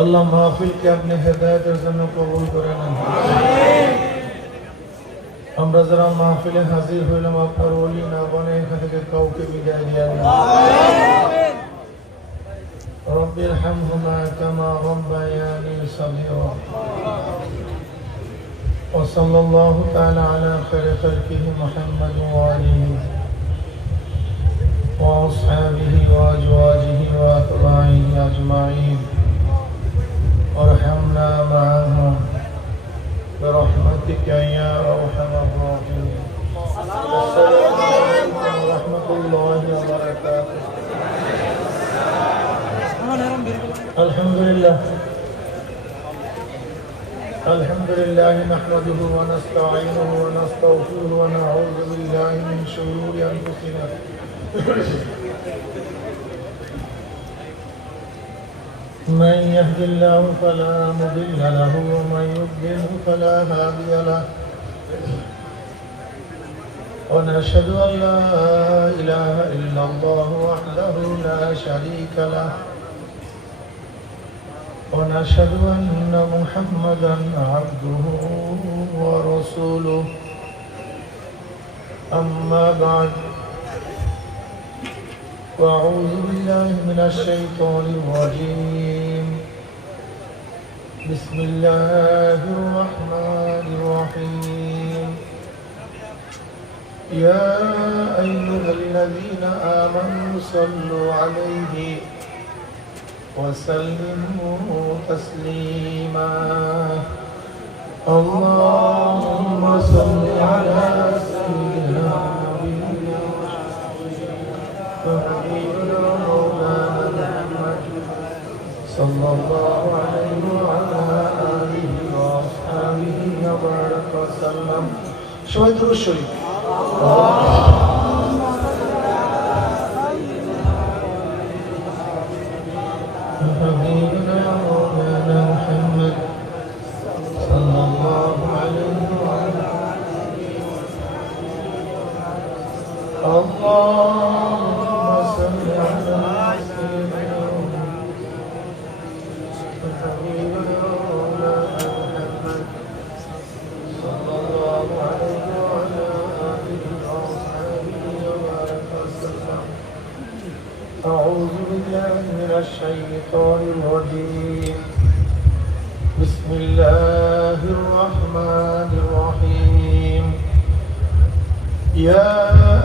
আল্লাহ মাহফিলকে আপনি হেদায়েতের জন্য কবুল করে নেন। আমরা যারা মাহফিলে হাজির হইলাম আপনার ওলি না বনে এখান থেকে কাউকে বিদায় দিয়ে দেন। রব্বি ইরহামহুমা কামা রাব্বায়ানি সগীরা। وصلى الله تعالى على خير خلقه محمد وآله وأصحابه وأزواجه وأتباعه أجمعين وارحمنا معهم برحمتك يا أرحم الراحمين. السلام عليكم ورحمة الله وبركاته. الحمد لله نحمده ونستعينه ونستغفره ونعوذ بالله من شرور أنفسنا من يهد الله فلا مضل له ومن يضلل فلا هادي له ونشهد أن لا إله إلا الله وحده لا شريك له ونشهد أن محمدا عبده ورسوله. أما بعد وأعوذ بالله من الشيطان الرجيم. بسم الله الرحمن الرحيم. يا أيها الذين آمنوا صلوا عليه وسلموا تسليما. اللهم صل على سيدنا وحبيبنا مولانا محمد صلى الله عليه وعلى آله وأصحابه وبارك وسلم. شوية درود شريف. حبيبنا مولانا محمد صلى الله عليه وعلى اللهم صل على سيدنا حبيبنا مولانا محمد صلى الله عليه وعلى آله وأصحابه وبارك وسلم. أعوذ بالله من الشيطان الرجيم. بسم الله الرحمن الرحيم. يا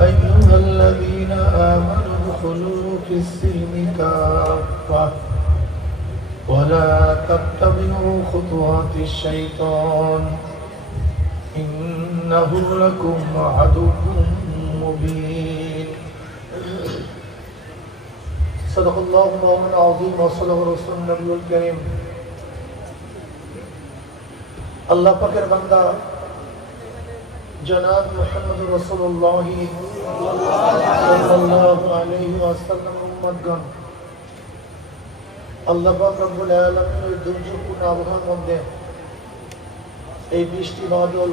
أيها الذين آمنوا ادخلوا في السلم كافة ولا تتبعوا خطوات الشيطان إنه لكم عدو مبين. صدق الله مولانا العظيم وصدق رسول النبي الكريم. আল্লাহ পাকের বান্দা জনাব মুহাম্মদ রাসূলুল্লাহ সাল্লাল্লাহু আলাইহি ওয়াসাল্লাম উম্মতগণ, আল্লাহ পাক রব্বুল আলামিনের দুর্যোগপূর্ণ আবহাওয়ার মধ্যে এই বৃষ্টি বাদল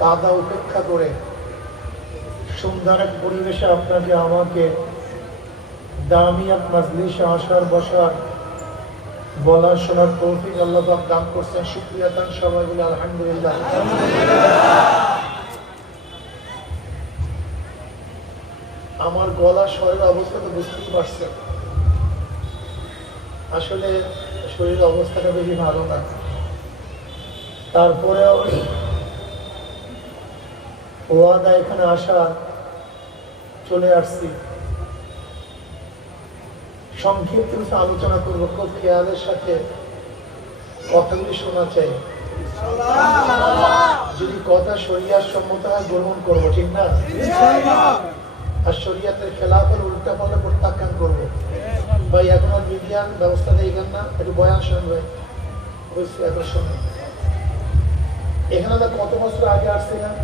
কাদা উপেক্ষা করে সুন্দর এক পরিবেশে আপনাকে আমাকে দামি এক মাজলিসে আসার বসার বলা শোনার তৌফিক আল্লাহ পাক দান করছেন। শুকরিয়া তান সবাই বলে আলহামদুলিল্লাহ। আমার গলা শরীরের অবস্থা তো বুঝতেই পারছেন, আসলে শরীরের অবস্থাটা বেশি ভালো না। তারপরেও ওয়াদা এখানে আসা চলে আসছি, সংক্ষিপ্ত কিছু আলোচনা করবো, খুব খেয়ালের সাথে কথাগুলি শোনা চাই। যদি কথা শরিয়াত সম্মত হয় গ্রহণ করবো, ঠিক না? আর শরিয়াতের খেলাফের উল্টা পাল্টা প্রত্যাখ্যান করবো। ভাই এখন আর মিডিয়ান ব্যবস্থা দেখেন না, একটু বয়ান শুনবে, এখন শোনেন। এখানে তো কত বছর আগে আসছিলাম,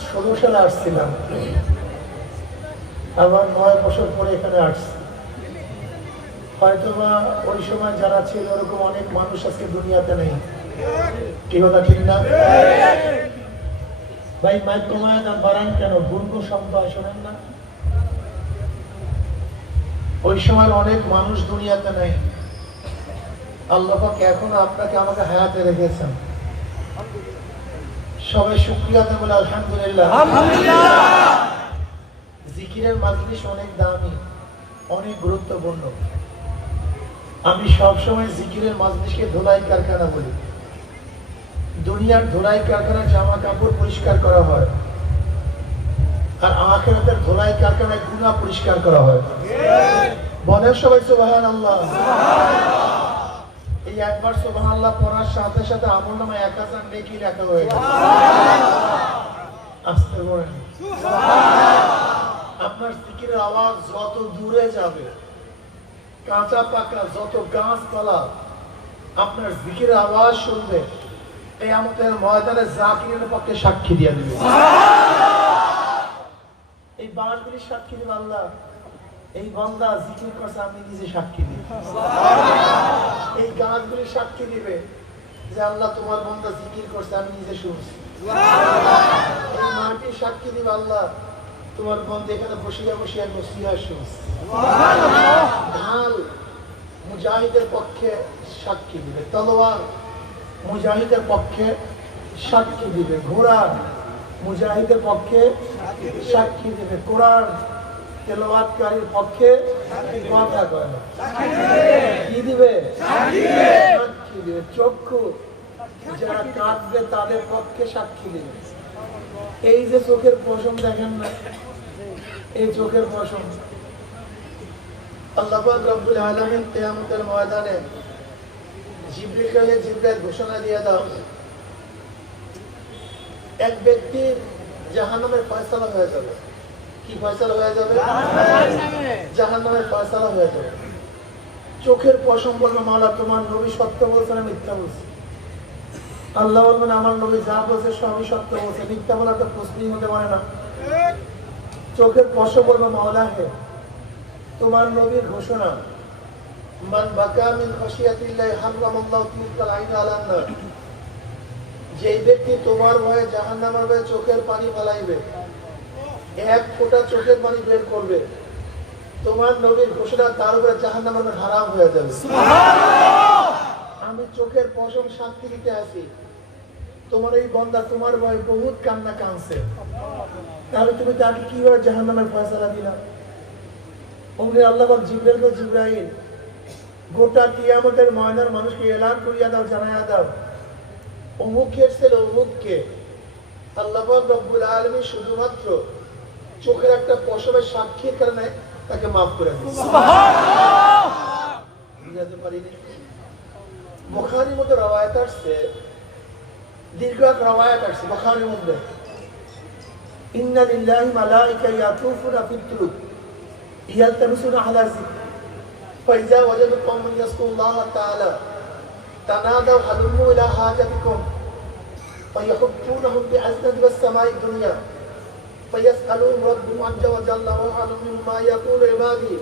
16 সালে আসছিলাম, আবার 9 বছর পরে এখানে আসছি। হয়তোবা ওই সময় যারা ছিল ওরকম অনেক মানুষ আজকে দুনিয়াতে নেই, কি কথা ঠিক না? ভাই মাইক কমায় দাম বাড়ান কেন? গুনগু শব্দ শোনেন না? ওই সময় অনেক মানুষ দুনিয়াতে নেই, আল্লাহ পাক এখন আপনাকে আমাকে হায়াতে রেখেছেন। সবাই শুকরিয়াতে বলে আলহামদুলিল্লাহ। জিকিরের মাজলিস অনেক দামি, অনেক গুরুত্বপূর্ণ। আমি সবসময় জিকিরের মাজলিসকে ধুলাই কারখানা বলি। দুনিয়ার ধুলাই কারখানায় জামা কাপড় পরিষ্কার করা হয়, আর আখিরাতের ধুলাই কারখানায় গুনাহ পরিষ্কার করা হয়। বলেন সবাই সুবহানাল্লাহ। এই একবার সুবহানাল্লাহ পড়ার সাথে সাথে আমলনামায় 1000 নেকি লেখা হয়ে যায়। আস্তে বলেন সুবহানাল্লাহ। আপনার জিকিরের আওয়াজ যত দূরে যাবে, কাঁচা পাকা যত গাছপালা আপনার জিকিরের আওয়াজ শুনবে, কিয়ামতের ময়দানে জাকিরের পক্ষে সাক্ষী দিয়ে দিবে। এই বাঁশগুলি সাক্ষী দিবে আল্লাহ, এই বান্দা জিকির করছে, আমি নিজে সাক্ষী দিই। এই গাছগুলি সাক্ষী দিবে যে আল্লাহ তোমার বান্দা জিকির করছে, আমি নিজে শুনছি। এই মাটি সাক্ষী দিবে আল্লাহ তোমার বান্দা এখানে বসিয়া বসিয়া নসিহত শুনছে। ঢাল মুজাহিদের পক্ষে সাক্ষী দিবে, তলোয়ার মুজাহিদের পক্ষে সাক্ষী দিবে, ঘোড়া মুজাহিদের পক্ষে সাক্ষী দিবে, কোরআন তেলাওয়াতকারীর পক্ষে কথা কয় না, কি দিবে? সাক্ষী দিবে। চক্ষু যারা কাঁদবে তাদের পক্ষে সাক্ষী দিবে। এই যে চোখের পশম দেখেন না, এই চোখের পশম আল্লাহ পাক রব্বুল আলামিন কিয়ামতের ময়দানে জিবরিলকে ঘোষণা দিয়ে দাও, এক ব্যক্তির জাহান্নামের ফয়সালা হয়ে যাবে। কি ফয়সালা হয়ে যাবে? জাহান্নামের ফয়সালা হয়ে যাবে। চোখের পশম বলবে মাওলা তোমার নবী সত্য বলছে না মিথ্যা বলছে? আল্লাহ বলবেন আমার নবী যা বলছে সবই সত্য বলছে, মিথ্যা বলা তো প্রশ্নই হতে পারে না। চোখের পশম বলবে মাওলা হে তোমার নবীর ঘোষণা, মান বাকা মিন খাশিয়াতিল্লাহি হারামাল্লাহু তিলকাল আইন আলান নার, যেই ব্যক্তি তোমার ভয়ে জাহান্নামের ভয়ে চোখের পানি ফেলাইবে, এক ফোঁটা চোখের পানি বের করবে, তোমার নবীর ঘোষণা তার উপরে জাহান্নামের হারাম হয়ে যাবে। সুবহানাল্লাহ। আমি চোখের পশম সাক্ষী দিতে আসি, তোমার এই বান্দা তোমার ভয়ে বহুত কান্না কাঁদছে, তাহলে তুমি তাকে কিভাবে জাহান্নামের ফয়সালা দিলা? অমনি আল্লাহ পাক জিবরাইলকে, জিবরাইল গোটা কিয়ামতের ময়দানের মানুষকে এলান করিয়া দাও, জানাইয়া দাও অমুকের ছেলে অমুককে আল্লাহ পাক রব্বুল আলামিন শুধুমাত্র চোখের একটা পশমের সাক্ষীর কারণে তাকে মাফ করে দিয়েছে। সুবহানাল্লাহ। বুঝাতে পারিনি? বুখারীর মধ্যে রওয়ায়াত আসছে, দীর্ঘ এক রওয়ায়াত আসছে বুখারীর মধ্যে, ইন্না লিল্লাহি মালাইকা ইয়াতুফুনা ফিত তুরুক ইয়ালতামিসুনা আলা যিকর ফাইজা ওয়াজাদু কওমান ইয়াসকুরুল্লাহ তাআলা তানাদাউ হালুমু ইলা হাজাতিকুম ফায়াহুতুনহুম বিআজনাতি ওয়াস-সামাই দুনিয়া ফায়াসআলুহুম রাব্বুহুম আযজা ওয়া জাল্লা ওয়া আ'লামু মিম্মা ইয়াকুলু ইবাদি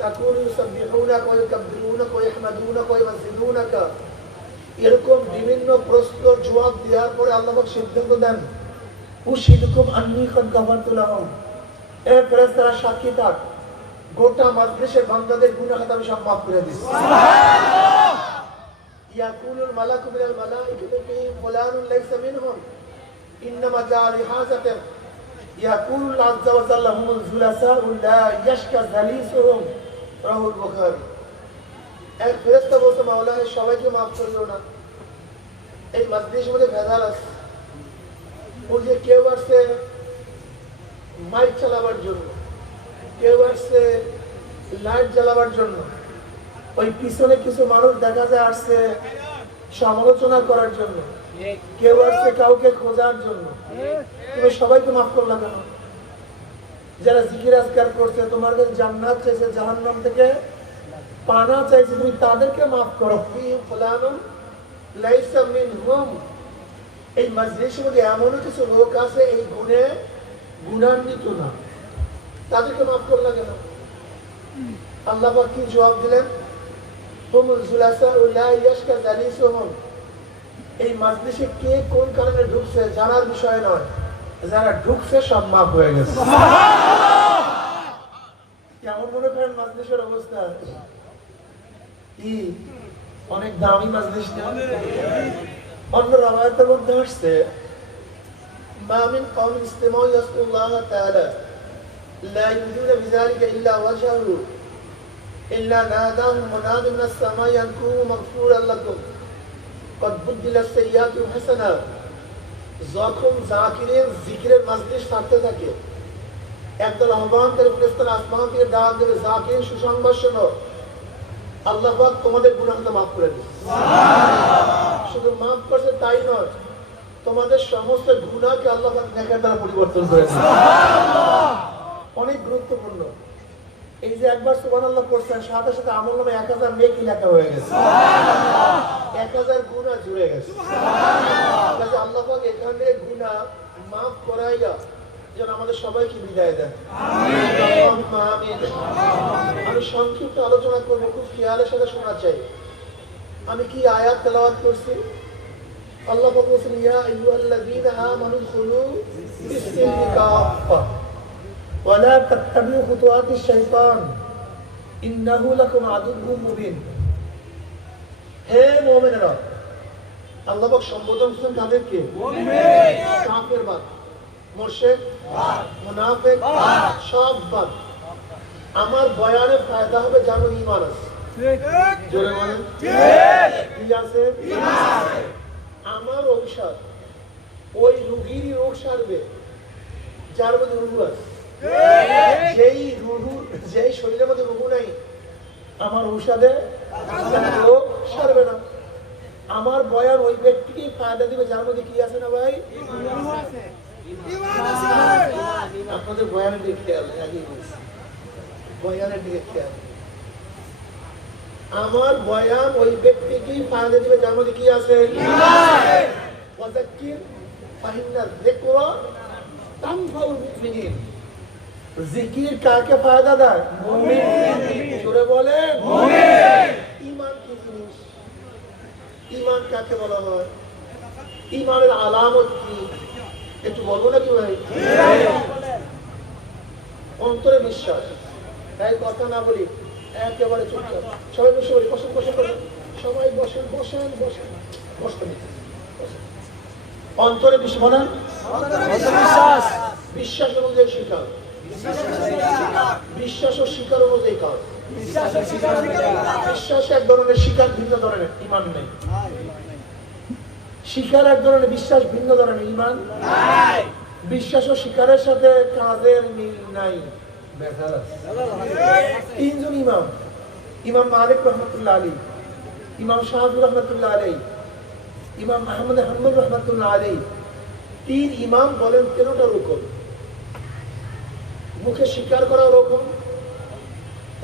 তাকুলু ইউসাব্বিহুনাকা ওয়া ইউকাব্বিরুনাকা ওয়া ইয়াহমাদুনাকা ওয়া ইউযাজ্জিলুনাকা। এরকম বিভিন্ন প্রশ্ন জবাব দেওয়ার পরে আল্লাহ পাক সিদ্ধান্ত দেন, উশহিদুকুম আন্নী কাদ গাফারতু লাহুম, এ ফেরেশতারা সাক্ষী থাক, গোটা মাজলিসের বান্দাদের গুনাহ খাতা আমি সব মাফ করে দিয়েছি। সুবহানাল্লাহ। ইয়াকুলুল মালাকু মিনাল মালাইকাতি ফিহি ফুলানুন লাইসা মিনহুম ইন্নামা জাআ লিহাজাতিন ইয়াকুলু আযজা ওয়া জাল্লা হুমুল জুলাসাউ লা ইয়াশকা জালিসুহুম। রাহুল বুখারী। এক ফেরেশতা বলছে মাওলা সবাইকে মাফ করিও না, এই মাজলিসের মধ্যে ভেজাল আছে। ওই যে কেউ আসছে মাইক চালাবার জন্য, কেউ আসছে লাইট জ্বালাবার জন্য, ওই পিছনে কিছু মানুষ দেখা যায় আসছে সমালোচনা করার জন্য, কেউ আসছে কাউকে খোঁজার জন্য। তুমি সবাইকে মাফ করলা কেন? যারা জিকির আজকার করছে, তোমার কাছে জান্নাত চাইছে, জাহান্নাম থেকে পানা চাইছে, তুমি তাদেরকে মাফ করো। ফুলানুন লাইসা মিনহুম, এই মাজলিসের মধ্যে এমন কিছু লোক আছে এই গুণে গুণান্বিত না, তাদেরকে মাফ করলা কেন? আল্লাহ পাক কি জবাব দিলেন? হুমুল জুলাসাউ লা ইয়াশকা জালিসুহুম, এই মাজলিসে কে কোন কারণে ঢুকছে জানার বিষয় নয়, যারা ঢুকছে সব মাফ হয়ে গেছে। কেমন মনে করেন মাজলিসের অবস্থা? কি অনেক দামি মাজলিস না? অন্য রাওয়ায়াতের মধ্যে আসছে মা মিন কওমিন ইসতামাউ ইয়াসকুল্লাহ তাআলা লা ইউরিদুনা বিযালিকা ইল্লা ওয়াজহাহু ইল্লা নাদাহুম মুনাদিন মিনাস সামাই আন কুনু মাগফুরান লাকুম কদ বুদ্দিলাস সাইয়্যাতু হাসানা। যখন জাকিরের জিকিরের মাজলিস থাকতে থাকে, একদল আহ্বানকারী ফেরেশতারা আসমান থেকে ডাক দেবে, জাকির সুসংবাদ শোনো, আল্লাহ পাক তোমাদের গুনাহগুলো মাফ করে দিবে। সুবহানাল্লাহ। শুধু মাফ করছে তাই নয়, তোমাদের সমস্ত গুনাহকে আল্লাহ পাক নেকের দ্বারা পরিবর্তন করে দিবে। সুবহানাল্লাহ। অনেক গুরুত্বপূর্ণ। এই যে একবার সুবহানাল্লাহ পড়ছেন, সাথে সাথে আমলনামায় 1000 নেকি লেখা হয়ে গেছে। সুবহানাল্লাহ। 1000 গুনাহ জুড়ে গেছে। সুবহানাল্লাহ। কাজে আল্লাহ পাক এখানে গুনাহ মাফ করাইয়া যেন আমাদের সবাইকে বিদায় দেন। আমিন। আমিন। আমি সংক্ষিপ্ত আলোচনা করব, খুব খেয়ালের সাথে শোনা চাই। আমি কি আয়াত তেলাওয়াত করছি? আল্লাহ পাক বলেছেন ইয়া আইয়ুহাল্লাযীনা আমানু দুখুলু ফিস-সিলমি কাফা ওয়া লা তাত্তাবিউ খুতুওয়াতিশ শাইতান ইন্নাহু লাকুম আদুউউম মুবিন। হে মুমিনেরা, আল্লাহ পাক সম্বোধন করেছেন কাদেরকে? মুমিন। কাফের বাদ, মুশরিক বাদ, মুনাফিক বাদ, সব বাদ। আমার বয়ানে ফায়দা হবে জানো ঈমান আছে। ঠিক। জোরে বলেন ঠিক। কি আছে? ঈমান আছে। আমার ঔষধ ওই রোগীরই রোগ সারবে যার মধ্যে রুহু আছে। যেই শরীরের মধ্যে রুহু নাই, আমার ঔষধে রোগ সারবে না। আমার বয়ান ওই ব্যক্তিকেই ফায়দা দিবে যার মধ্যে কি আছে না ভাই? আপনাদের বয়ানের দিকে খেয়াল, আগেই বলছি বয়ানের দিকে খেয়াল। আমার বয়ান ওই ব্যক্তিকেই ফায়দা দিবে যার মধ্যে কি আছে? ওয়াযাক্কির ফাইন্না যিকরা তানফাউল মুমিনিন। জিকির কাকে ফায়দা দেয়? মুমিন। জোরে বলেন মুমিন। ঈমান কি জিনিস? ঈমান কাকে বলা হয়? ঈমানের আলামত কি একটু বলবো নাকি ভাই? অন্তরে বিশ্বাস, তাই কথা না বলি, একেবারে চুপচাপ সবাই বসে বলি, বসেন বসেন বসেন, সবাই বসেন বসেন বসেন বসতে। অন্তরে বিশ্বাস, বলেন বিশ্বাস। বিশ্বাস অনুযায়ী স্বীকার, বিশ্বাস ও স্বীকার অনুযায়ী কাজ। বিশ্বাস এক ধরনের, স্বীকার ভিন্ন ধরনের, ঈমান নেই। স্বীকার এক ধরনের, বিশ্বাস ভিন্ন ধরনের, ঈমান নাই। বিশ্বাস ও স্বীকারের সাথে কাজের মিল নাই। তিনজন ইমাম, ইমাম মালিক রহমতুল্লাহ আলাইহি, ইমাম শাফি রহমতুল্লাহ আলাইহি, ইমাম আহমদ হাম্বল রহমতুল্লাহ আলাইহি, তিন ইমাম বলেন 13টা রকম। মুখে স্বীকার করাও রকম,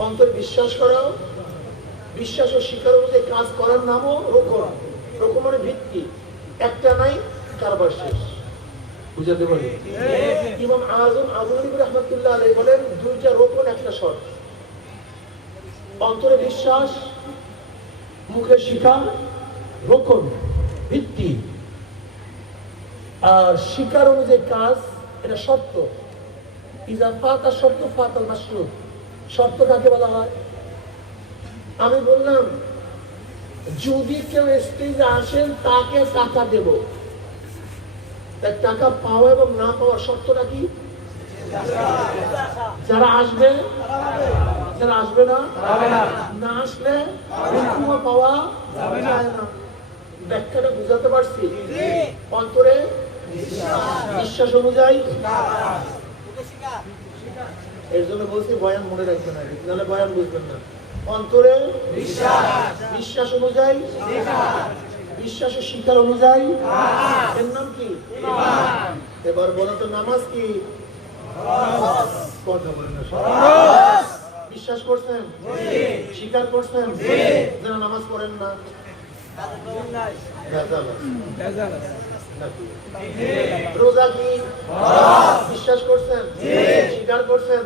অন্তরে বিশ্বাস করাও, বিশ্বাস ও স্বীকার অনুযায়ী কাজ করার নামও রকম। রকম মানে ভিত্তি, একটা নাই কারবার শেষ। বুঝাতে পারি? ইমাম আজম আজমি রহমতুল্লাহ আলাইহি বলেন 2টা রকম, একটা শর্ত। অন্তরে বিশ্বাস, মুখে স্বীকার, রকম ভিত্তি, আর স্বীকার অনুযায়ী কাজ, এটা শর্ত। ইজা ফাতা শর্ত ফাতাল মাশরুত। শর্ত কাকে বলা হয়? আমি বললাম যদি কেউ স্টেজে আসেন তাকে টাকা দেব, টাকা পাওয়া এবং না পাওয়ার শর্তটা কি? যারা আসবে, যারা আসবে না, না আসলে পাওয়া যাবে না। ব্যাখ্যাটা বুঝাতে পারছি? অন্তরে বিশ্বাস অনুযায়ী, এর জন্য বলছি বয়ান মনে রাখবেন না, নাহলে বয়ান বুঝবেন না। অন্তরে বিশ্বাস, বিশ্বাস অনুযায়ী, বিশ্বাস ও স্বীকার অনুযায়ী, এর নাম কি? ঈমান। এবার বলো তো নামাজ কি? কথা বলেন না। বিশ্বাস করছেন, স্বীকার করছেন, যারা নামাজ পড়েন না রোজা কি? বিশ্বাস করছেন, স্বীকার করছেন,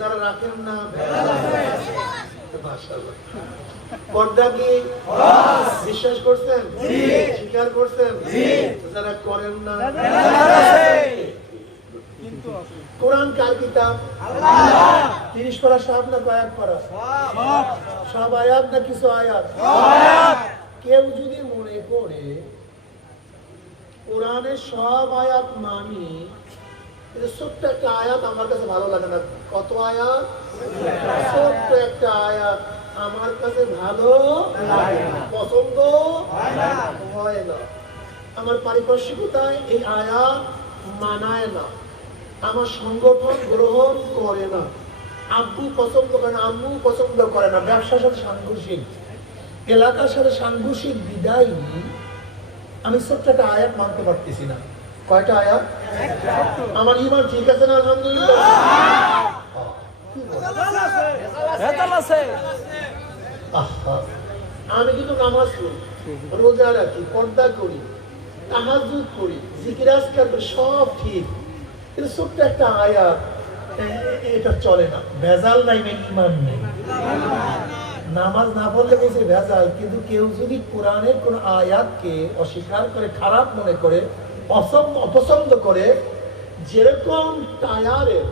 যারা রাখেন না মাশাআল্লাহ। পর্দা কি বিশ্বাস করছেন? স্বীকার করছেন? যারা করেন না, কোরআন কার কিতাব? আল্লাহ। 30 পারা সব না কয়েক পারা? সব আয়াত না কিছু আয়াত? কেউ যদি মনে করে কোরআনের সব আয়াত মানি, ছোট্ট একটা আয়াত আমার কাছে ভালো লাগে না। কত আয়াত? ছোট্ট একটা আয়াত আমার কাছে ভালো লাগে না, পছন্দ হয় না। আমার পারিপার্শ্বিকতায় এই আয়াত মানায় না, আমার সংগঠন গ্রহণ করে না, আব্বু পছন্দ করে না, আম্মু পছন্দ করে না, ব্যবসার সাথে সাংঘর্ষিক, এলাকার সাথে সাংঘর্ষিক বিদায় আমি ছোট্ট একটা আয়াত মানতে পারতেছি না। কয়টা আয়াত? আমার ঈমান ঠিক আছে না? আলহামদুলিল্লাহ। আমি কিন্তু নামাজ পড়ি, রোজা রাখি, পর্দা করি, তাহাজ্জুদ করি, জিকির আজকার করি, সব ঠিক, কিন্তু ছোট্ট একটা আয়াত এটা চলে না। ভেজাল নাই না, ঈমান নেই। নামাজ না পড়লে বলছে ভেজাল, কিন্তু কেউ যদি কোরআনের কোন আয়াতকে অস্বীকার করে, খারাপ মনে করে, অপছন্দ করে, যেরকম টায়ারের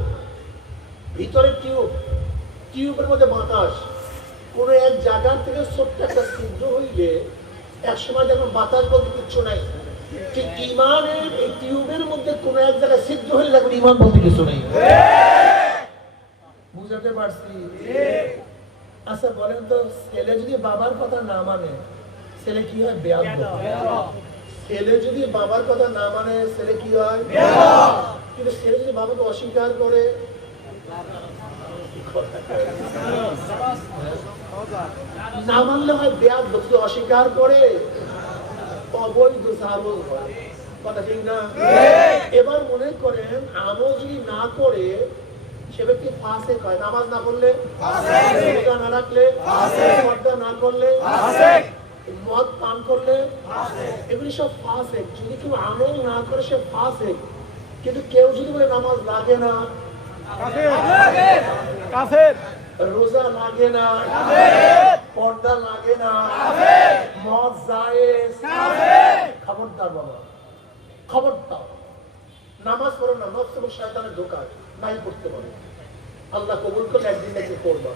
ভিতরে টিউবের মধ্যে বাতাস, কোন এক জায়গা থেকে ছোট্ট একটা ছিদ্র হইলে একসময় যেমন বাতাস বলতে কিচ্ছু নাই, ঠিক ঈমানের এই টিউবের মধ্যে কোন এক জায়গায় ছিদ্র হইলে দেখুন ঈমান বলতে কিছু নেই। বুঝাতে পারছি? আচ্ছা বলেন তো, ছেলে যদি বাবার কথা না মানে ছেলে কি হয়? বেয়াদব। ছেলে যদি বাবার কথা না মানে ছেলে কি হয়? কিন্তু ছেলে যদি বাবাকে অস্বীকার করে, না মানলে হয় বেয়াদব, যদি অস্বীকার করে অবৈধ জাবর হয়। কথা ঠিক না? এবার মনে করেন আমল যদি না করে সে ব্যক্তি ফাসিক হয়। নামাজ না পড়লে ফাসিক, রোজা না রাখলে ফাসিক, পর্দা না করলে ফাসিক, মদ পান করলে ফাসিক, এগুলি সব ফাসিক। যদি কেউ আমল না করে সে ফাসিক, কিন্তু কেউ যদি বলে নামাজ লাগে না, কাফের, কাফের, রোজা লাগে না, কাফের, পর্দা লাগে না, কাফের, মদ জায়েজ, কাফের, খবরদার বাবা, খবরদার। নামাজ পড়ো না, নফস এবং শয়তানের ধোঁকা নাই করতে পারে, আল্লাহ কবুল করলে একদিন একদিন করবা।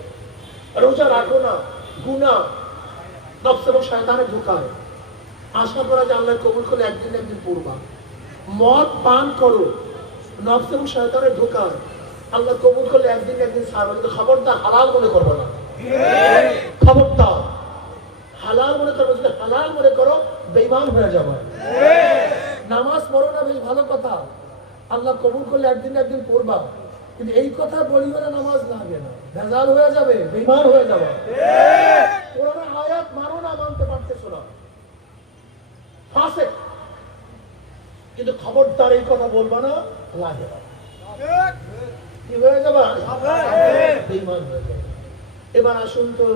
রোজা রাখো না, গুনাহ, নফস এবং শয়তানের ধোঁকায় আশা করা যে আল্লাহ কবুল করলে একদিন একদিন পড়বা। মদ পান করো, নফস এবং শয়তানের ধোঁকায় আল্লাহ কবুল করলে একদিন একদিন ছাড়বে, কিন্তু খবরদার হালাল মনে করবো না। খবরদার হালাল মনে করবো, যদি হালাল মনে করো বেঈমান হয়ে যাবে। নামাজ পড়ো না, বেশ ভালো কথা, আল্লাহ কবুল করলে একদিন একদিন পড়বা, কিন্তু এই কথা বলিও না নামাজ লাগে না, ভেজাল হয়ে যাবে, বেঈমান হয়ে যাবে। কোরআনের আয়াত মানো না, মানতে পারতেছো না, ফাসিক, কিন্তু খবরদার এই কথা বলবা না, লাগে না, কি হয়ে যাবে? বেঈমান হয়ে যাবে। এবার আসুন তো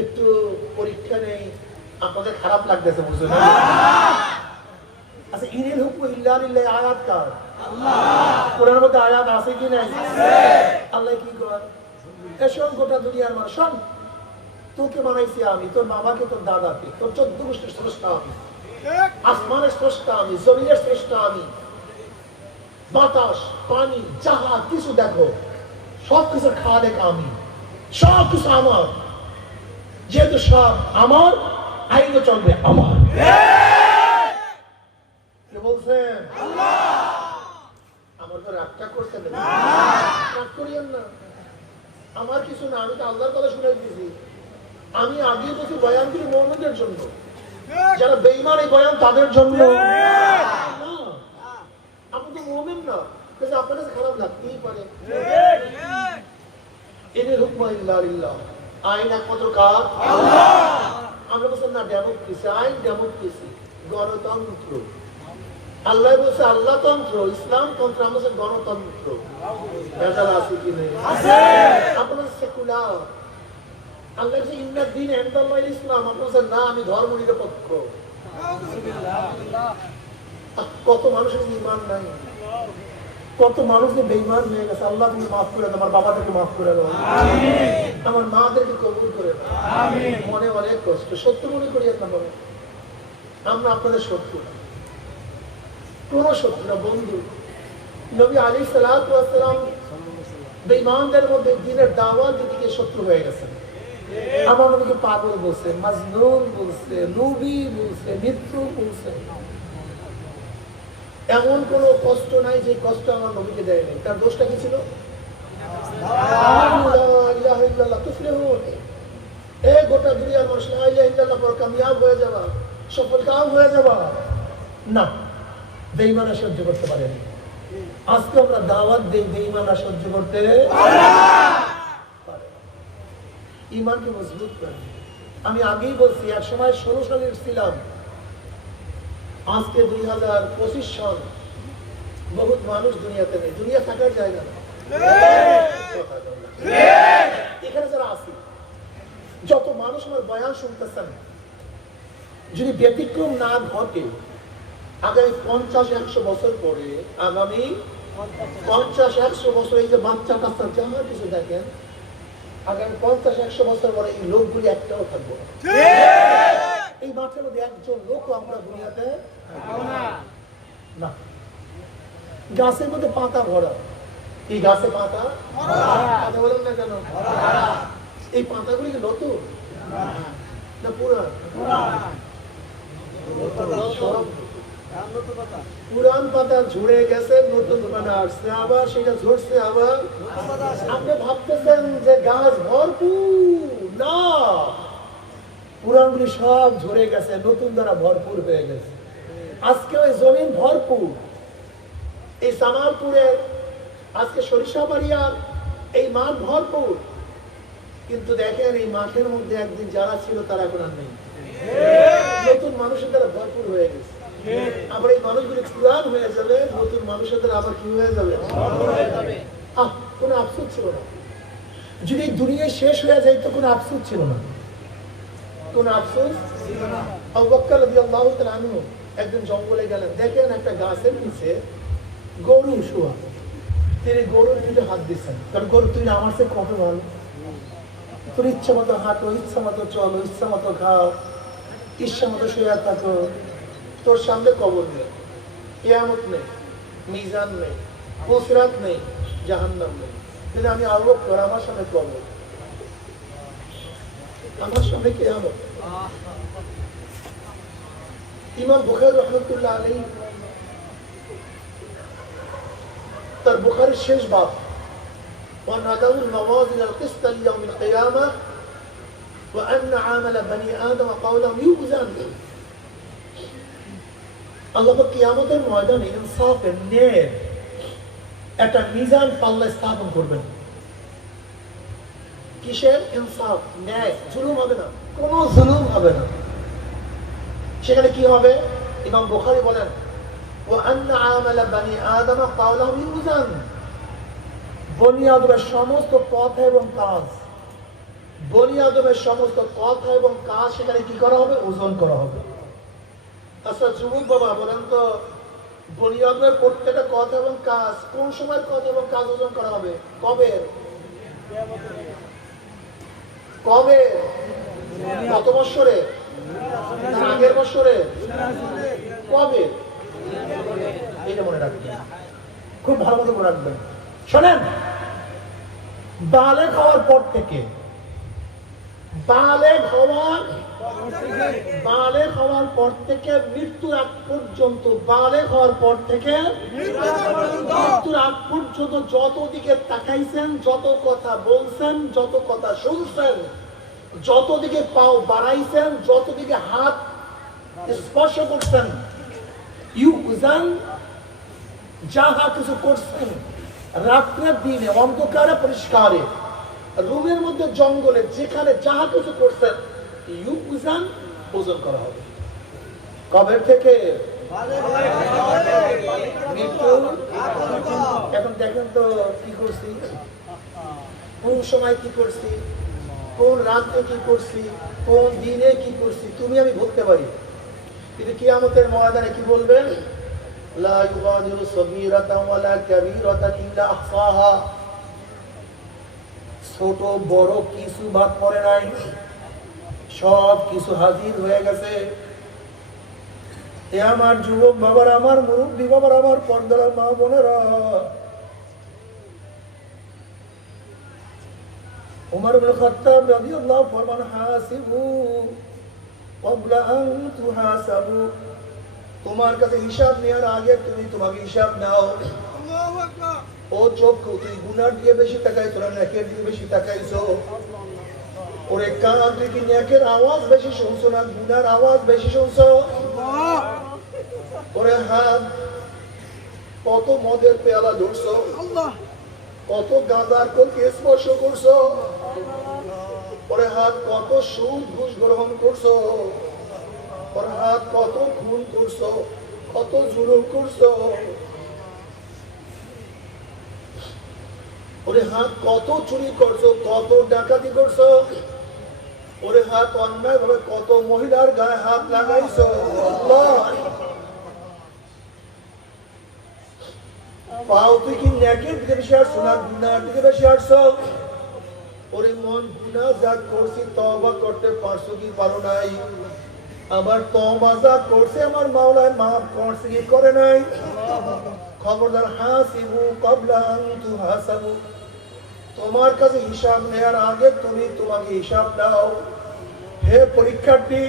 একটু পরীক্ষা নেই, আপনাদের খারাপ লাগতেছে বুঝলেন? আচ্ছা, ইনিল হুকম ইল্লা লিল্লাহ আয়াত কার? আল্লাহ। কোরআনের মধ্যে আয়াত আছে কি নাই? আছে। আল্লাহ কি কয়? এসব গোটা দুনিয়ার মানুষ শোন, তোকে বানাইছি আমি, তোর বাবাকে, তোর দাদাকে, তোর 14 গোষ্ঠীর স্রষ্টা আমি, আসমানের স্রষ্টা আমি, জমিনের স্রষ্টা আমি, বাতাস, পানি, যাহা কিছু দেখো সব কিছুর খালেক আমি, সব কিছু আমার। যেহেতু সব আমার, আইনও চলবে আমার। কে বলছেন? আল্লাহ। আমার তো রাগটা করছেন না, রাগ করিয়েন না, আমার কিছু না, আমি তো আল্লাহর কথা শুনে দিয়েছি। আমি আগে বলছি বয়ান করি মুমিনদের জন্য, যারা বেঈমান এই বয়ান তাদের জন্য। আপনি তো মুমিন না, কিন্তু আপনার কাছে খারাপ লাগতেই পারে। ইনিল হুকম ইল্লা লিল্লাহ, আইন একমাত্র কার? আল্লাহ। আমরা বলছেন না ডেমোক্রেসি, আইন ডেমোক্রেসি, গণতন্ত্র। আল্লাহ বলছে আল্লাহতন্ত্র, ইসলাম তন্ত্র, আমরা বলছি গণতন্ত্র। ভেজাল আছে কি নেই? আছে। আপনার সেকুলার। আল্লাহ বলছে ইন্নাদ দীন ইনদাল্লাহিল ইসলাম, আমরা বলছেন না আমি ধর্ম নিরপেক্ষ। কত মানুষের ঈমান নাই, কত মানুষ যে বেঈমান হয়ে গেছে। আল্লাহ তুমি মাফ করে দাও, আমার বাবাদেরকে মাফ করে দাও, আমার মাদেরকে কবুল করে দাও। মনে অনেক কষ্ট, সত্য মনে করি না বলে, আমরা আপনাদের শত্রু না, কোন শত্রু না, বন্ধু। নবী আলাইহিস সালাতু ওয়াস সালাম বেঈমানদের মধ্যে দ্বীনের দাওয়াত দিতে শত্রু হয়ে গেছেন। আমার নবীকে পাগল বলছে, মাজনুন বলছে, নবী বলছে, মৃত্যু বলছে। এমন কোন কষ্ট নাই যে কষ্ট আমার নবীকে দেয় নাই। তার দোষটা কি ছিল? গোটা দুনিয়ার মানুষ লা ইলাহা ইল্লাল্লাহ পড়ে কামিয়াব হয়ে যাবা, সফল কাম হয়ে যাবা, না, বেঈমানরা সহ্য করতে পারেনি। আজকে আমরা দাওয়াত দেই, বেঈমানরা সহ্য করতে পারে না। ঈমানকে মজবুত করে। আমি আগেই বলছি, এক সময় 16 সালের ছিলাম, আজকে 2025 সাল, বহুত মানুষ দুনিয়াতে নেই, দুনিয়া থাকার জায়গা না। এখানে যারা আছি, যত মানুষ আমার বয়ান শুনতেছেন, যদি ব্যতিক্রম না ঘটে, আগামী 50-100 বছর পরে, আগামী 50-100 বছর, এই যে বাচ্চা কাচ্চা যা কিছু দেখেন, আগামী 50-100 বছর পরে এই লোকগুলি একটাও থাকবো না। এই মাঠের মধ্যে একজন লোক আমরা দুনিয়াতে না। গাছের মধ্যে পাতা ভরা, এই গাছে পাতা কথা বলেন না কেন? এই পাতাগুলি কি নতুন না পুরান? পুরান পাতা ঝরে গেছে, নতুন পাতা আসছে, আবার সেটা ঝরছে, আবার আপনি ভাবতেছেন যে গাছ ভরপুর, না, পুরানগুলি সব ঝরে গেছে, নতুন দ্বারা ভরপুর হয়ে গেছে। আজকে ওই জমিন ভরপুর, এই সামারপুরের আজকে সরিষাবাড়িয়ার এই মাঠ ভরপুর, কিন্তু দেখেন এই মাঠের মধ্যে একদিন যারা ছিল তারা এখন আর নেই, নতুন মানুষের দ্বারা ভরপুর হয়ে গেছে। আবার এই মানুষগুলি পুরান হয়ে যাবে, নতুন মানুষের দ্বারা আবার কি হয়ে যাবে? কোনো আফসোস ছিল না। যদি দুনিয়ায় শেষ হয়ে যায় তো কোনো আফসোস ছিল না, কোনো আফসোস। আবু বকর রাদিয়াল্লাহু তাআলা আনহু একদিন জঙ্গলে গেলেন, দেখেন একটা গাছের নিচে গরু শোয়া, তিনি গরুর পিঠে হাত দিচ্ছেন, কারণ গরু, তুই আমার চেয়ে কত ভালো, তোর ইচ্ছা মতো হাঁটো, ইচ্ছা মতো চলো, ইচ্ছা মতো খাও, ইচ্ছা মতো শুয়ে থাকো, তোর সামনে কবর নেই, কিয়ামত নেই, মিজান নেই, পুসরাত নেই, জাহান্নাম নেই। কিন্তু আমি আবু বকর, আমার সামনে কবর, আমার সামনে কিয়ামত। ইমাম বুখারী রাহমাতুল্লাহ আলাইহি তার বুখারীর শেষ বাব, وَنَضَعُ الْمَوَازِينَ الْقِسْطَ لِيَوْمِ الْقِيَامَةِ وَأَنَّ عَمَلَ بَنِي آدَمَ قَوْلَهُمْ يُوزَنُ। আল্লাহ পাক কিয়ামতের ময়দানে ইনসাফের, ন্যায়ের একটা মিজান পাল্লা স্থাপন করবেন। কিসের? ইনসাফ, ন্যায়, জুলুম হবে না, কোনো জুলুম হবে না। সেখানে কি হবে? ইমাম বুখারী বলেন, وَأَنَّ عَمَلَ بَنِي آدَمَ قَوْلَهُمْ يُوزَنُ। বনি আদমের সমস্ত কথা এবং কাজ, বনি আদমের সমস্ত কথা এবং কাজ সেখানে কি করা হবে? ওজন করা হবে। আচ্ছা যুবক বাবা বলেন তো, বনি আদমের প্রত্যেকটা কথা এবং কাজ কোন সময় কথা এবং কাজ ওজন করা হবে? কবে? কবে? কত বছরে? আগের বছরে? কবে? এটা মনে রাখবেন, খুব ভালো মতো মনে রাখবেন। শোনেন, বালেগ হওয়ার পর থেকে, বালেগ হওয়ার পর থেকে মৃত্যুর আগ পর্যন্ত, বালেগ হওয়ার পর থেকে মৃত্যুর আগ পর্যন্ত যত দিকে তাকাইছেন, যত কথা বলছেন, যত কথা শুনছেন, যত দিকে পাও বাড়াইছেন, যত দিকে হাত স্পর্শ করছেন, ইউজান, যাহা কিছু করছেন, রাত্রের দিনে, অন্ধকারে পরিষ্কারে, রুমের মধ্যে জঙ্গলে, যেখানে যাহা কিছু করছেন, ইউজান, ওজন করা হবে। কবে থেকে? মৃত্যু। এখন দেখেন তো কি করছি, কোন সময় কি করছি, কোন রাত্রে কি করছি, কোন দিনে কি করছি, তুমি আমি বলতে পারি, কিন্তু কিয়ামতের ময়দানে কি বলবেন? লা ইউগাদিরু সগীরাতান ওয়ালা কাবীরাতান ইল্লা আহসাহা। ছোট বড় কিছু বাদ পড়ে নাই, সব কিছু হাজির হয়ে গেছে। এ আমার যুবক বাবার, আমার মুরব্বী বাবার, আমার পর্দার মা বোনেরা, উমর ইবনে খাত্তাব রাদিয়াল্লাহু ফরমান, হাসিবু ক্বাবলা আন তুহাসাবু। তোমার কাছে হিসাব নেওয়ার আগে তুমি তোমাকে হিসাব নাও। আল্লাহু আকবার। ও চক্ষু, তুই গুনার দিকে বেশি তাকাইছো না নেকের দিকে বেশি তাকাইছো? ওরে কান, তুই কি নেকের আওয়াজ বেশি শুনছো না গুনার আওয়াজ বেশি শুনছো? ওরে হাত, কত মদের পেয়ালা ধরছো, কত গাঁজার কলকে স্পর্শ করছো? ওরে হাত, কত সুদ ঘুষ গ্রহণ করছো? ওরে হাত, কত খুন করছো, কত জুলুম করছো? ওরে হাত, কত চুরি করছো, কত ডাকাতি করছো? ওরে হাত, অন্যায় ভাবে কত মহিলার গায়ে হাত লাগাইছো? পাও, তুই কি নেকের দিকে বেশি আসছো না গুনার দিকে বেশি আসছো? ওরে মন, গুনাহ যা করছি তওবা করতে পারছো কি পারো নাই? আবার তওবা যা করছে আমার মাওলায় মাফ করছে কি করে নাই? খবরদার, হাসিবু ক্বাবলা আন তুহাসাবু। তোমার কাছে হিসাব নেওয়ার আগে তুমি তোমাকে হিসাব দাও। হে পরীক্ষার্থী,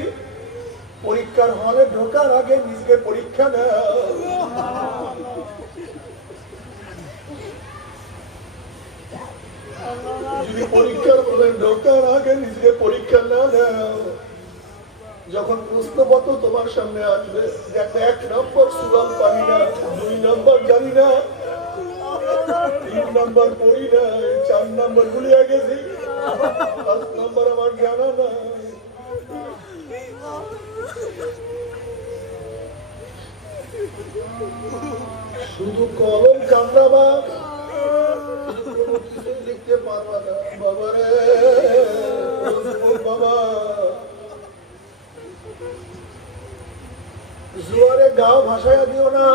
পরীক্ষার হলে ঢোকার আগে নিজেকে পরীক্ষা নাও। যদি পরীক্ষার হলে ঢোকার আগে নিজেকে পরীক্ষা না নাও, যখন প্রশ্নপত্র তোমার সামনে আসবে, দেখো 1 নম্বর সুরাল পারি না, 2 নম্বর জানি না, 3 নম্বর পড়ি না, 4 নম্বর ভুলিয়া গেছি, 5 নম্বর আমার জানা না। শুধু কলম কামড়াবা, লিখতে পারবা না। বাবারে, বাবা, জোয়ারে গাও ভাষায় দিও না,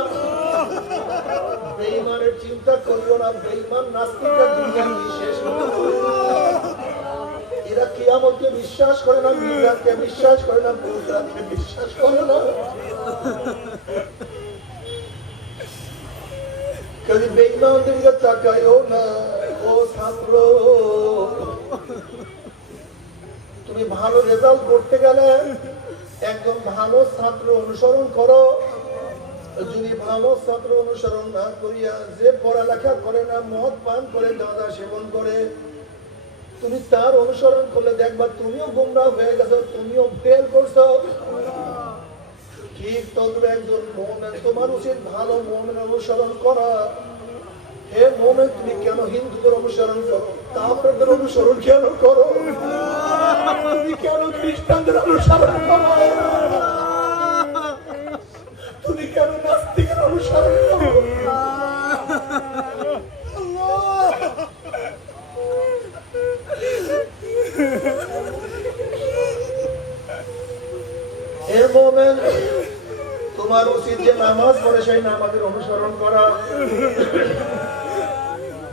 বেঈমানের চিন্তা করিও না। বেঈমান নাস্তিকরা দুনিয়ার শেষ, এরা কিয়ামতকে বিশ্বাস করে না, মিলাদকে বিশ্বাস করে না, পুরুষরাতকে বিশ্বাস করে না। কাজে বেঈমানদের দিকে তাকাইও না। ও ছাত্র, তুমি ভালো রেজাল্ট করতে গেলে একদম ভালো ছাত্র অনুসরণ করো। যদি ভালো ছাত্র অনুসরণ না করিয়া যে পড়ালেখা করে না, মদ পান করে, গাঁজা সেবন করে, তুমি তার অনুসরণ করলে দেখবা তুমিও গুমরাহ হয়ে গেছো, তুমিও ফেল করছো। ঠিক তদ্রুপ একজন মুমিন, তোমার উচিত ভালো মুমিনের অনুসরণ করা। হে মুমিন, তুমি কেন হিন্দুদের অনুসরণ করো? কাফেরদের অনুসরণ কেন করো? তুমি কেন খ্রিস্টানদের অনুসরণ করো? তুমি কেন নাস্তিকের অনুসরণ করো? হে মুমিন, তোমার উচিত যে নামাজ পড়ে সেই নামাজের অনুসরণ করা,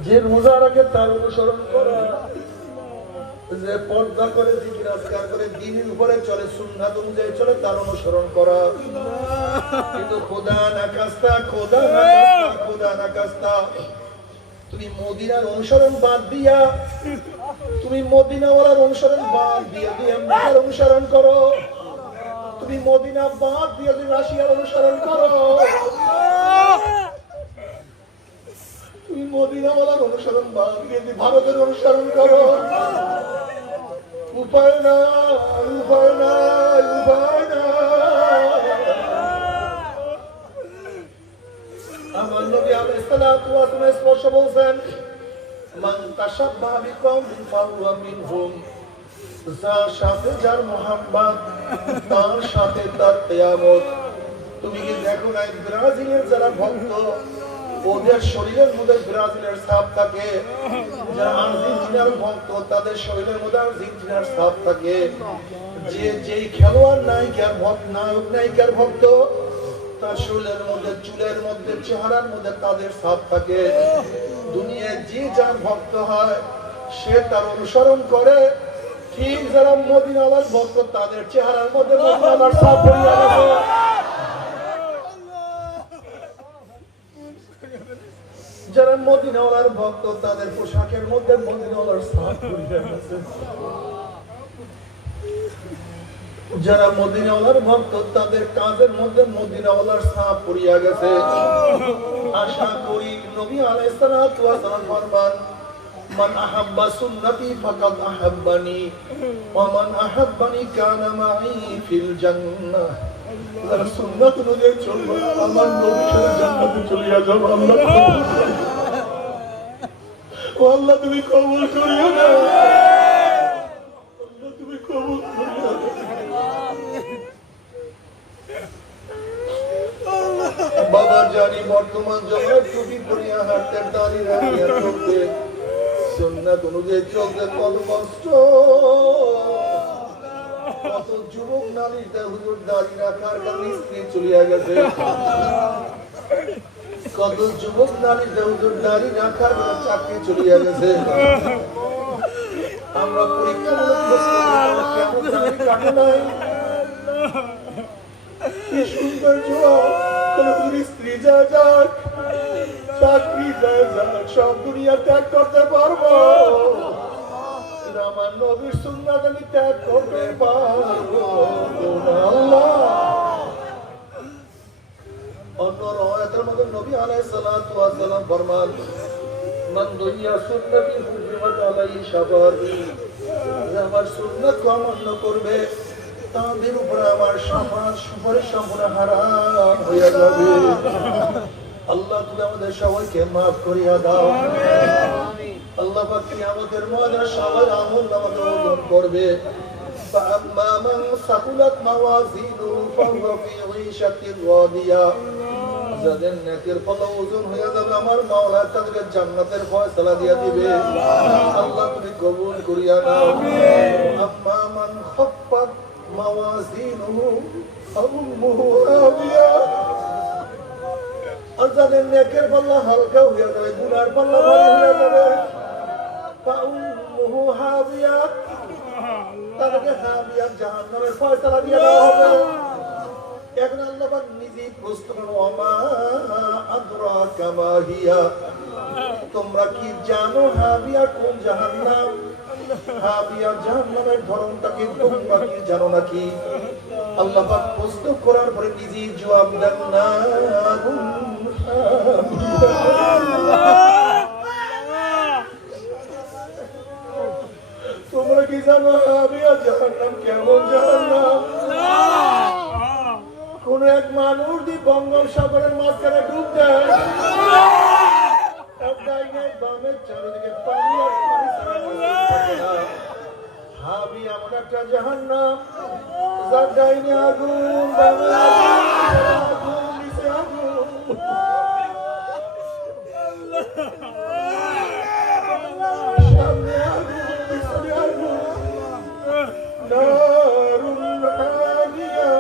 যে রোজা রাখে তার অনুসরণ করা, যে পর্দা করে, জিকির আজকার করে, দ্বীনের উপরে চলে, সুন্নাত অনুযায়ী চলে, তার অনুসরণ করা। কিন্তু খোদা না কাস্তা, খোদা না কাস্তা, খোদা না কাস্তা, তুমি মদিনার অনুসরণ বাদ দিয়া, তুমি মদিনাওয়ালার অনুসরণ বাদ দিয়া তুমি আমেরিকার অনুসরণ করো। তুমি মদিনা বাদ দিয়ে তুমি রাশিয়ার অনুসরণ করো। তুমি মদিনাওয়ালার অনুসরণ বাদ দিয়ে তুমি ভারতের অনুসরণ করো। উপায় না, উপায় না, উপায় না। আমার নবী আলাইহিস সালাতু ওয়াস সালাম স্পষ্ট বলেন, মান তাশাব্বাহা বিকওমিন ফাহুয়া মিনহুম। যার সাথে যার মোহাব্বত, তার সাথে তার কিয়ামত। তুমি কি দেখো না ব্রাজিলের যারা ভক্ত, ওদের শরীরের মধ্যে ব্রাজিলের ছাপ থাকে। যারা আর্জেন্টিনার ভক্ত, তাদের শরীরের মধ্যে আর্জেন্টিনার ছাপ থাকে। যে যেই খেলোয়াড় নায়িকার ভক্ত, নায়ক নায়িকার ভক্ত, তার শরীরের মধ্যে, চুলের মধ্যে, চেহারার মধ্যে তাদের ছাপ থাকে। দুনিয়ায় যে যার ভক্ত হয় সে তার অনুসরণ করে। ঠিক যারা মদিনাওয়ালার ভক্ত তাদের চেহারার মধ্যে মদিনাওয়ালার ছাপ পড়িয়া গেছে। যারা মদিনাওয়ালার ভক্ত তাদের পোশাকের মধ্যে মদিনাওয়ালার ছাপ পড়িয়া গেছে। যারা মদিনাওয়ালার ভক্ত তাদের কাজের মধ্যে মদিনাওয়ালার ছাপ পড়িয়া গেছে। আশা করি নবী আলাইহিস সালাতু ওয়াস সালাম ফরমান, মান আহাব্বা সুন্নতি ফাকাদ আহাব্বানি ওয়া মান আহাব্বানি কানা মাই ফিল জান্নাহ। যারা সুন্নাত অনুযায়ী চলবে আমার নবীর সাথে জান্নাতে চলে যাবে। ও আল্লাহ তুমি কবুল করিও না, আল্লাহ তুমি কবুল করিও না। বাবা জানি বর্তমান জমানায় টুপি পরিয়া হাঁটতে, দাঁড়িয়ে রাখিয়া চলতে, সুন্নাত অনুযায়ী চলতে কত কষ্ট। কত যুবক নারীর হুজুর দাঁড়িয়ে রাখার কারণে স্ত্রী চলিয়া গেছে। কত যুবক নারীর হুজুর দাঁড়িয়ে রাখার কারণে চাকরি চলিয়া গেছে। আমরা পরীক্ষামূলক প্রশ্ন কেমন দাঁড়িয়ে কাটে নাই। কি সুন্দর জবাব, কোন স্ত্রী যা যাক, চাকরি যা যাক, সব দুনিয়া ত্যাগ করতে পারবো, আমার নবীর সুন্নাত আমি ত্যাগ করতে পারবো না। অন্য রওয়ায়াতের মধ্যে নবী আলাইহিস সালাতু ওয়াস সালাম ফরমান, মান দুনিয়া সুন্নতি হুররিমাত আলাইহি শাফাআতি। আমার সুন্নাত অমান্য করবে তাদের উপরে আমার শাফাআত সুপারিশ সম্পূর্ণ হারাম হয়ে যাবে। আল্লাহ তুমি আমাদের সবাইকে মাফ করিয়া দাও। আল্লাহ পাক কিয়ামতের ময়দানে সবার আমলনামা ওজন করবে। فأما من ثقلت موازينه فهو في عيشة راضية। যাদের নেকের পাল্লা ওজন হয়ে যাবে আমার মাওলা তাদেরকে জান্নাতের ফয়সালা দিয়ে দিবে। আল্লাহ তুমি কবুল করিয়া নাও। আম্মা মান খাফফাত মাওয়াজিনুহু ফাউম্মুহু হাবিয়া। আর যাদের নেকের পাল্লা হালকা হয়ে যাবে, গুনার পাল্লা ভারী হয়ে যাবে, ফাউম্মুহু হাবিয়া, তাদেরকে হাবিয়া জাহান্নামের ফয়সালা দিয়ে দেওয়া হবে। এখন আল্লাহ পাক নিজেই প্রশ্ন করেন, ওমা আদরাকা মা হিয়া, তোমরা কি জানো হাবিয়া কোন জাহান্নাম? হাবিয়া জাহান্নামের ধরনটা কি তোমরা কি জানো নাকি? আল্লাহ পাক প্রশ্ন করার পরে নিজেই জবাব দেন, না তোমরা কি জানো হাবিয়া জাহান্নাম কেমন জাহান্নাম? কোন এক মানুষ দি বঙ্গোপসাগরের মাঝখানে ডুব দেয়, বামের চারিদিকে পানি আর পানি ছাড়া। হাবি এমন একটা জাহান্নাম, যার ডাইনে আগুন, বামে আগুন, নিচে আগুন। সামনে আগুন, পিছনে আগুন। দারুল হামিয়া।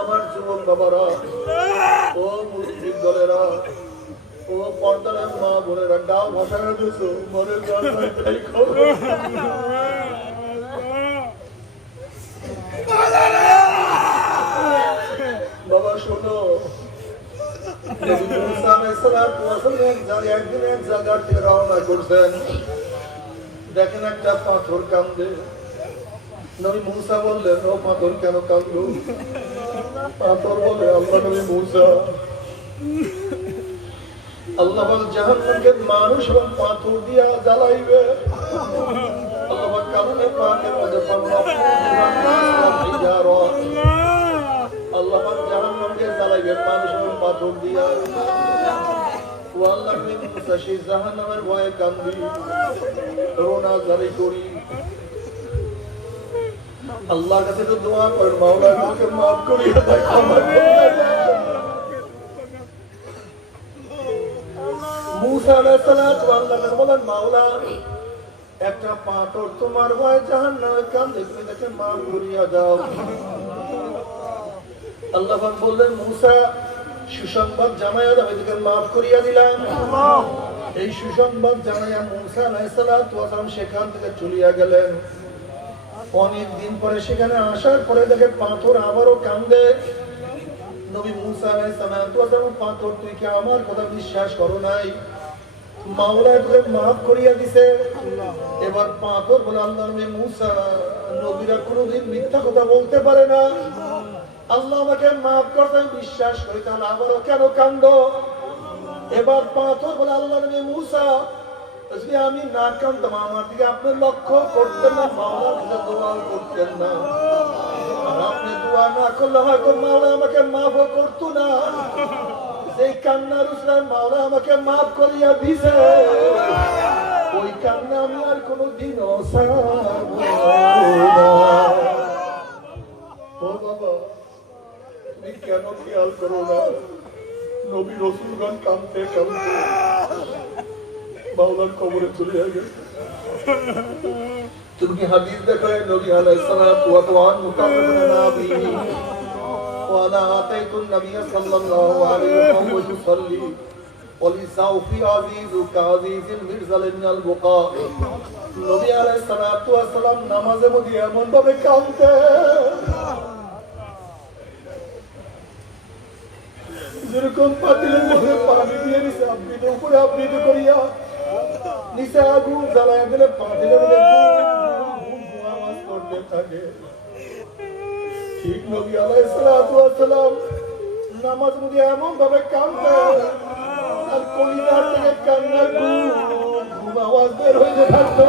আমার যুবক বাবারা, ও মুসলিম দলেরা, ও পর্দার মা বোনেরা, ডাল ভাষা দিয়েছ মনে বাবা শোনো, একদিন এক জায়গার থেকে রওনা করছেন, দেখেন একটা পাথর কান্দে। নবী মুসা বললেন, ও পাথর কেন কান্দো? পাথর বলে, আল্লাহ নবী মুসা, আল্লাহ জাহান্নামকে মানুষ এবং পাথর দিয়া জ্বালাইবে। আল্লাহ কারণে পাকের মধ্যে আল্লাহ জাহান্নামকে জ্বালাইবে মানুষ এবং পাথর দিয়া। ও আল্লাহ মুসা সেই জাহান্নামের ভয়ে কান্দি, রোনা জারি করি। আল্লাহর কাছে তো দোয়া করেন, মাওলা আমাকে মাফ করিয়া দেয়, ক্ষমা করিয়া দেয়। মুসা আলাইহিস সালাতু আল্লাহ বলেন, মাওলা একটা পাথর তোমার ভয় জাহান্নামে কান্দে, তুমি তাকে মাফ করিয়া দাও। আল্লাহ পাক বললেন, মুসা সুসংবাদ জানাইয়া দাও, এদেরকে মাফ করিয়া দিলাম। এই সুসংবাদ জানাইয়া মুসা আলাইহিস সালাতু ওয়াস সালাম সেখান থেকে চলিয়া গেলেন। অনেক দিন পরে সেখানে আসার পরে দেখে পাথর আবারও কান্দে। নবী মুসা আলাইহিস সালাতু ওয়াস সালাম, পাথর তুই কি আমার কথা বিশ্বাস করো নাই? মাওলা তোকে মাফ করিয়া দিছে। এবার পাথর বলে, আল্লাহর নবী মুসা, নবীরা কোনোদিন মিথ্যা কথা বলতে পারে না, আল্লাহ আমাকে মাফ করতে আমি বিশ্বাস করি, তাহলে আবারও কেন কান্দো? এবার পাথর বলে, আল্লাহর নবী মুসা, যদি আমি না কান্দতাম আমার দিকে আপনি লক্ষ্য করতেন না, মাওলার কাছে দোয়া করতেন না, আর আপনি দোয়া না করলে হয়তো মাওলা আমাকে মাফও করতো না। এই কান্নার উসরায় মাওলা আমাকে মাফ করিয়া দিছে, ওই কান্না আমি আর কোনোদিনও ছাড়ব না। ও বাবা, তুমি কেন খেয়াল করো না? নবী রাসূলগণ কাঁদতে কাঁদতে মাওলার কবরে চলে গেছে। তুমি হাদিস দেখো, নবী আলাইহিস সালাতু ওয়া সালাম মুকাররামুন নবী ওয়ালা আতাইতুন নবী সাল্লাল্লাহু আলাইহি ওয়া সাল্লাম ইউসাল্লি ওয়ালিসাউফি আজিজু কাযিজিল মিরজাল মিনাল বুকা। নবী আলাইহিস সালাতু ওয়া সালাম নামাজের মধ্যে এমন ভাবে কাঁদতে, যেরকম পাতিলের মধ্যে পানি দিয়ে নিচে আবৃত উপরে আবৃত করিয়া নিচে আগুন জ্বালায় দিলে পাতিলের মধ্যে আওয়াজ করতে থাকে। ঠিক নবী আলাইহিস সালাতু ওয়াস সালাম নামাজ মধ্যে এমন ভাবে কাঁদতেন, আর কলিজার থেকে কান্নার ঘুম আওয়াজ বের হইতে থাকতো।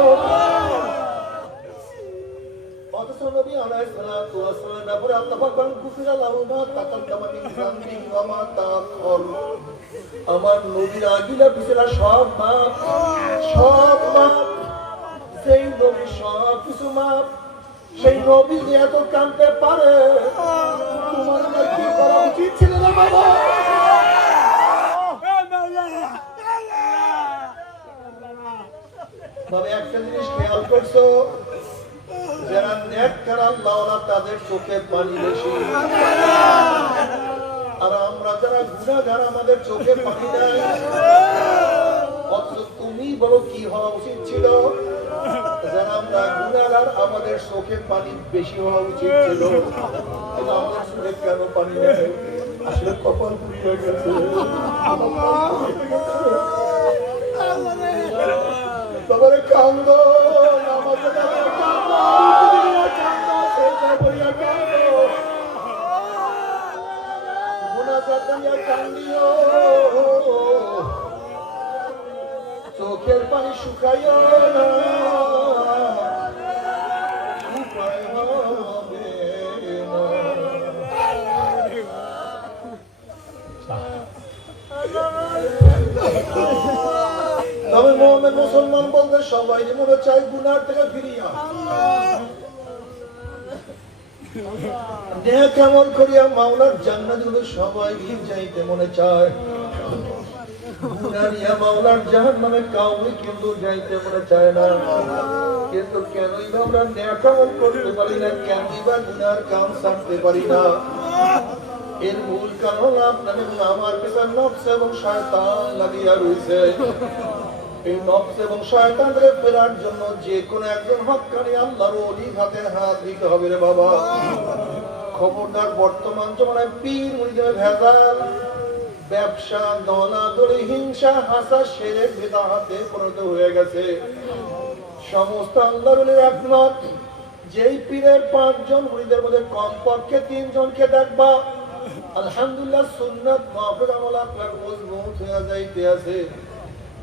অথচ নবী আলাইহিস সালাতু ওয়াস সালামের ব্যাপারে আল্লাহ পাক বলেন, কুফিরা লাহু মা তাকাদ্দামা মিন যামবিহি ওয়া মা তাআখার। আমার নবীর আগিলা পিছলা সব মাপ, সব মাপ। সেই নবী সব কিছু মাপ, সেই নবী যে এত কাঁদতে পারে, তোমার আমার কি করা উচিত ছিল না বাবা? তবে একটা জিনিস খেয়াল করছো, যারা নেককার আল্লাহওয়ালা তাদের চোখে পানি বেশি, আর আমরা যারা গুনাহগার আমাদের চোখে পানি নাই। অথচ তুমি বলো কি হওয়া উচিত ছিল? যারা আমরা গুনাহগার আমাদের চোখে পানি বেশি হওয়া উচিত ছিল, কিন্তু আমাদের চোখে কেন পানি নেই? আসলে কপাল পুড়িয়ে গেছে। বাবারে কান্দো, আমাদের কান্দো, চোখের পানি শুকাইও না, উপায় হবে না। তবে মুমিন মুসলমান বলতে সবাই মনে চায় গুনাহ থেকে ফিরিয়া নেক আমল করিয়া মাওলার জান্নাতে সবাই যাইতে মনে চায়। গুনাহ নিয়ে মাওলার জাহান্নামে কাউকে কিন্তু যাইতে মনে চায় না। কিন্তু কেনই বা আমরা নেক আমল করতে পারি না, কেনই বা গুনাহর কাম ছাড়তে পারি না? এর মূল কারণ আপনার এবং আমার পিছনে নফস এবং শয়তান লাগিয়া রয়েছে। এই নফস এবং শয়তানকে ফেরার জন্য যে কোনো একজন হক্কানি আল্লাহর ওলির হাতে হাত দিতে হবে রে বাবা। খবরদার, বর্তমান জমানায় পীর মুরিদের ভেজাল, ব্যবসা, দলাদলি, হিংসা, হাসা, শিরক, বিদআতে পরিণত হয়ে গেছে। সমস্ত আল্লাহর ওলির একমত, যেই পীরের 5 জন মুরিদের মধ্যে কমপক্ষে 3 জনকে দেখবা আলহামদুলিল্লাহ সুন্নাত মাহফিল আমল আপনার মজবুত হয়ে যাইতে আছে,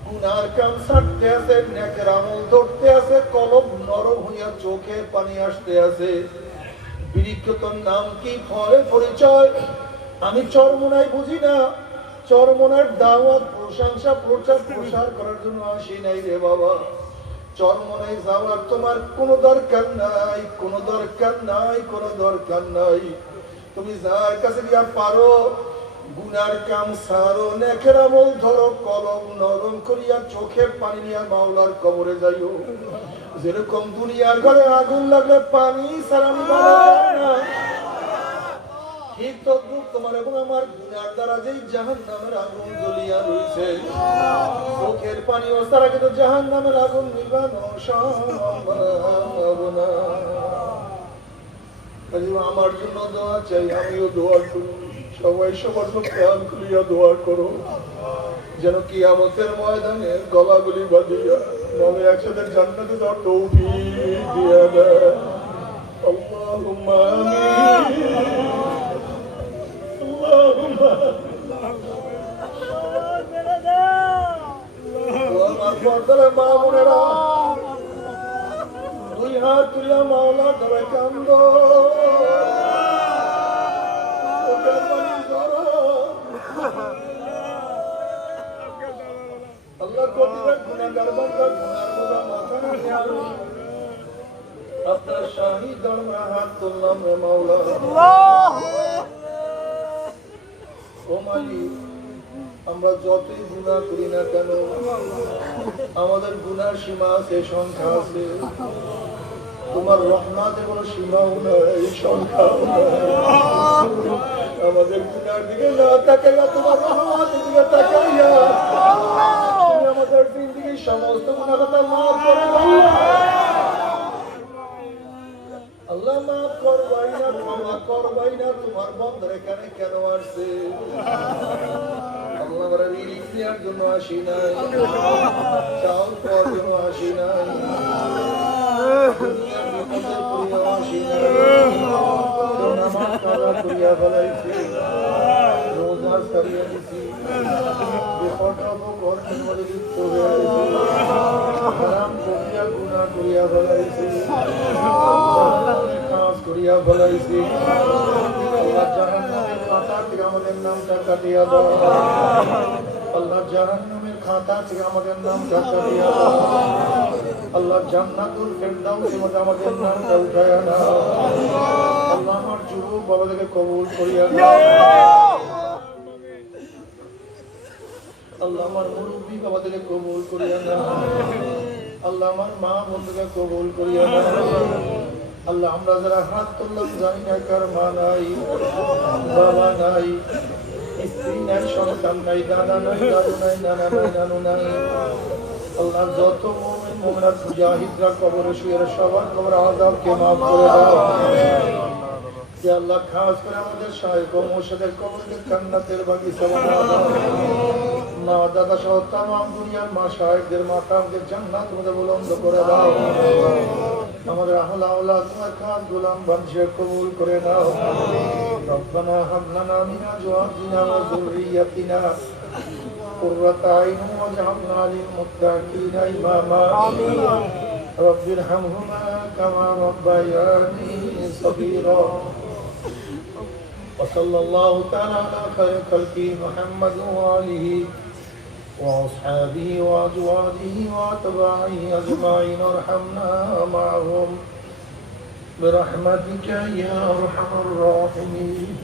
গুনার কাম ছাড়তে আছে, নেকের আমল ধরতে আছে, কলব নরম হইয়া চোখের পানি আসতে আছে। বিরিক্তর নাম কি, ফলে পরিচয় আমি চরমোনাই বুঝি না। চরমোনার দাওয়াত, প্রশংসা, প্রচার প্রসার করার জন্য আসি নাই রে বাবা। চরমোনাই যাওয়ার তোমার কোনো দরকার নাই, কোনো দরকার নাই, কোনো দরকার নাই। তুমি যার কাছে গিয়া পারো গুনার কাম সারো, নেকের আমল ধরো, কলম নরম করিয়া চোখের পানি নিয়ে মাওলার কবরে যাইও। যেরকম দুনিয়ার ঘরে আগুন লাগলে পানি ছাড়া নিভানো যায় না, ঠিক তদ্রুপ তোমার এবং আমার গুনার দ্বারা যেই জাহান্নামের আগুন জ্বলিয়া রয়েছে, চোখের পানি ও ছাড়া কিন্তু জাহান্নামের আগুন নিভানো সম্ভব না। আমার জন্য দোয়া চাই, আমিও দোয়া করি, সবাই সবার প্রাণ খুলিয়া দোয়া করো, যেন কিয়ামতের ময়দানে গলাগুলি বাঁধিয়া নলে একসাথে জান্নাতে যাওয়ার তৌফিক দিয়া দেয়। আল্লাহুম্মা আমিন। আল্লাহুম্মা আমার পর্দার মা বোনেরা, দুই হাত তুলিয়া মাওলার ধরে কান্দো, আল্লাহ কবিরা গুনাহগার বান্দা গুনার বোঝা মাথা নিয়ে আলো, আপনার শাহী দরবারে হাত তুললাম রে মাওলা। ও মালিক, আমরা যতই গুনাহ করি না কেন, আমাদের গুনার সীমা আছে, সংখ্যা আছে। তোমার রহমতে কোনো সীমাও নাই, সংখ্যাও নাই। আমাদের গুনার দিকে না তাকাইয়া তোমার রহমতের দিকে তাকাইয়া তুমি আমাদের জিন্দেগীর সমস্ত গুনাহ কথা মাফ করে দাও আল্লাহ। মাফ করবাই না, ক্ষমা করবাই না, তোমার বন্ধের এখানে কেন আসছে? আল্লাহ আমরা রিজিক নেওয়ার জন্য আসি নাই, চাউল খাওয়ার জন্য আসি নাই, দুনিয়ার বিপদের করিয়া আসি নাই, নামাজ কাজা করিয়া ফেলাইছি, রোজা ছাড়িয়া দিছি, বেপরোয়া কর্মের মধ্যে লিপ্ত হয়ে গেছি, হারাম করিয়া গুনাহ করিয়া ফেলাইছি, কাজ করিয়া ফেলাইছি। আল্লাহ জাহান্নামের খাতা থেকে আমাদের নামটা কাটিয়া দাও, আল্লাহ জাহান্নামের খাতা থেকে আমাদের নামটা কাটিয়া দাও, আল্লাহ জান্নাতুল ফিরদাউসের মধ্যে আমাদের নামটা উঠাইয়া দাও। আল্লাহ আমার যুবক বাবাদেরকে কবুল করিয়া দাও, আল্লাহ আমার মুরব্বী বাবাদেরকে কবুল করিয়া দাও, আল্লাহ আমার মা বন্ধুকে কবুল করিয়া দাও। আল্লাহ আমরা যারা হাত তুললাম জানি না কার মা নাই, বাবা নাই, স্ত্রী নাই, সন্তান নাই, দাদা নাই, দাদু নাই, নানা নাই, নানু নাই। আল্লাহ যত মুমিন মুমিনাত মুজাহিদরা কবরে শুয়ে সবার কবর আযাবকে maaf করে দাও। যে আল্লাহ খাস করে আমাদের শায়েখ ও মুর্শিদের কবরকে জান্নাতের বাগিচা বানাও দাও। মা দাদা সহ তামাম দুনিয়ার মাশায়েখদের মাকামকে জান্নাতের মধ্যে বুলন্দ করে দাও। আমাদের আহলা আওলাদ তোমার খাস গোলাম বানিয়ে কবুল করে নাও। রব্বানা হাব লানা মিন আজওয়াজিনা ওয়া যুররিয়াতিনা কুররাতা আইন ওয়াজআলনা লিল মুত্তাকিনা ইমামা। আমিন। রব্বির হামহুমা কামা রাব্বায়ানি সগীরা। وصلى الله تعالى على خير خلقه محمد وآله وأصحابه وأزواجه وأتباعه أجمعين وارحمنا معهم برحمتك يا أرحم الراحمين.